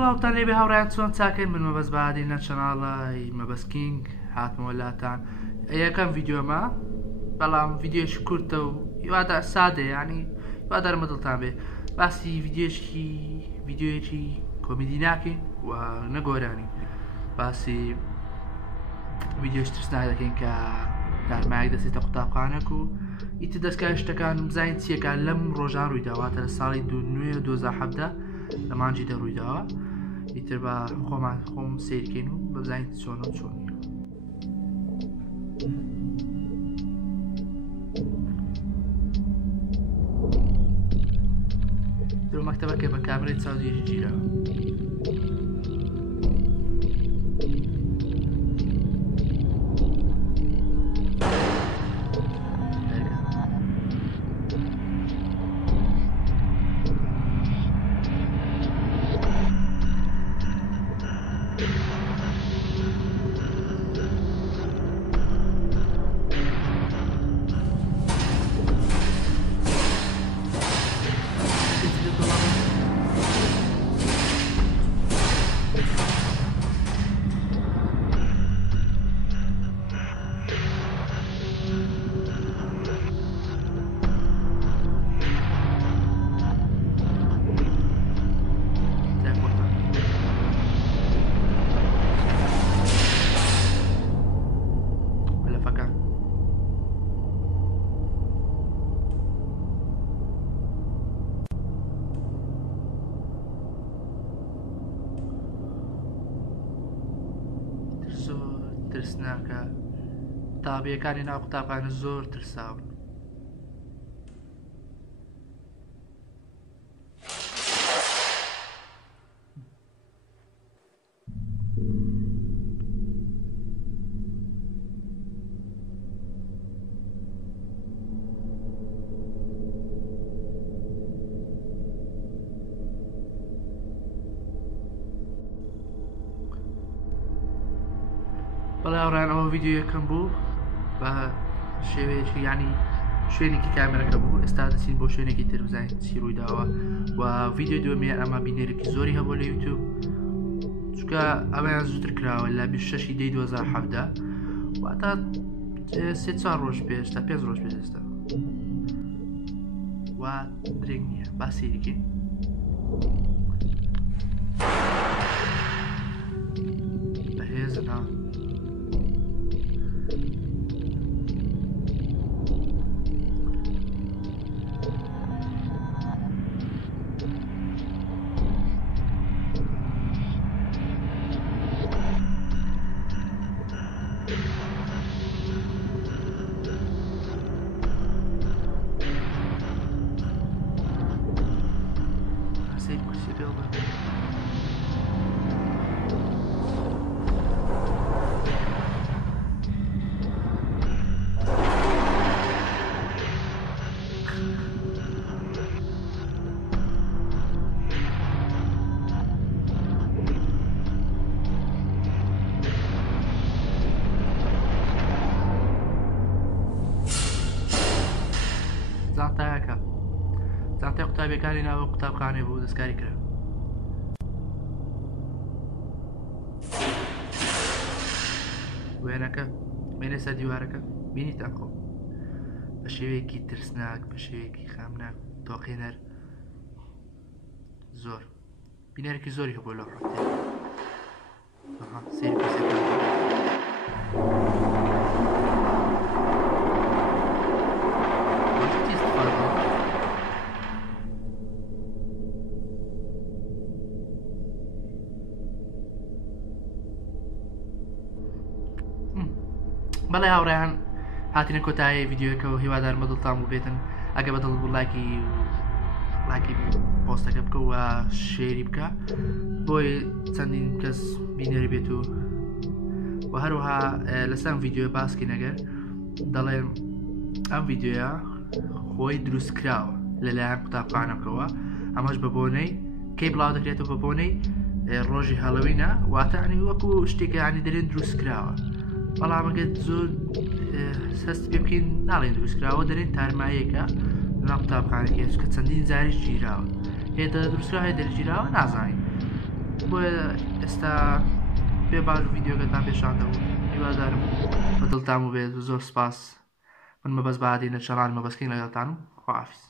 سڵاوتان لێبێ هاوڕیان چۆن چاکەن من مەبەست بەعادی لە چەناڵی مەبەست کینگ هاتمەوە لاتان یەکەم ڤیدیۆمە بەڵام ڤیدیۆش کورتە و هیوادار سادە ینی هیوادارمە دڵتان بێ باسی ڤیدیۆیەکی کۆمیدی ناکەین و نەگۆرانی باسی ڤیدیۆش ترسناک دەکەین کە دارمایەک دەچێتە قوتابخانەک و ئیتر دەستگای شتەکان بزانین چیەکان لەم ڕۆژان ڕوویداواتە لە ساڵی 2017 لە مانجی دەڕوویداوە ئیتر بە خۆم سیرکەین و بزانین چۆن و چۆنی درۆ مەکتەبەکە بە کامرەی چاودێری گیرەوە ترسناکە قوتابیەکانی ناو قوتابخانە زۆر ترساون بەڵێ هاوڕێیان ئەوە ڤیدیۆ یەکەم بوو بە شێوەیەکی ینی شوێنێکی کامێرەکە بوو ئێستا دەچین بۆ شوێنێکی تر بزانین چی ڕوویداوە و ڤیدیۆ دووەمیە ئەمە بینێرێکی زۆری هەبوو لە یوتیوب چونکە ئەمەیان زووتر کراوە لە 26 دەی 2017 واتە 3-4 ڕۆژ پێش تا 5 ڕۆژ پێش ئێستا وا درێگ نییە با سێریکەین بەهێزە زانتایەکە زانتای قوتابیەکانی ناوە قوتابخانەی بوو دەستکاری کرا وێنەکە وێنە سەر دیوارەکە بینیتان خۆ بە شێوەیەکی ترسناک بە شێوەیەکی خامناک تۆقینەر زۆر بینەرێکی زۆری هەبوو لەو ڕۆکتێ سێری بەڵێ هاوڕێیان هاتینە کۆتایی ڤیدیۆەکە و هیوادارمە دڵتان بوو بێتن ئەگە بەدڵ بوو لایکی پۆستەکە بکە و شێری بکە بۆی چەندین کەس بینێری بێت و هەروەها لەسەر ڤیدیۆ باسکی نەگەر دەڵێن ئەم ڤیدیۆیە خۆی دروست کراوە لەلایەن قوتابخانەکەوە ئەمەش بە بۆنەی کەی بڵاو دەکرێتەوە بە بۆنەی ڕۆژی هەڵەوینە واتە عنی وەکو شتێکە عنی دەرێن دروست کراوە بەڵام ئەگەر زۆر هەست پێ بکەین ناڵێن دروستکراوە دەرێن تارمایەکە قوتابخانەکە کە چەندین زاریش گیراوە هێدە دروستکرا هێ دەرگیراوە نازانین بۆیە ئێستا پێ باش ڤیددیۆگەتان پێشاندەوە هیوادارم بە دڵتام و بێت زۆر سپاس من مەبەست بەهادی نەچەڵان مەبەستکەین لەگەڵتان و خواحافیز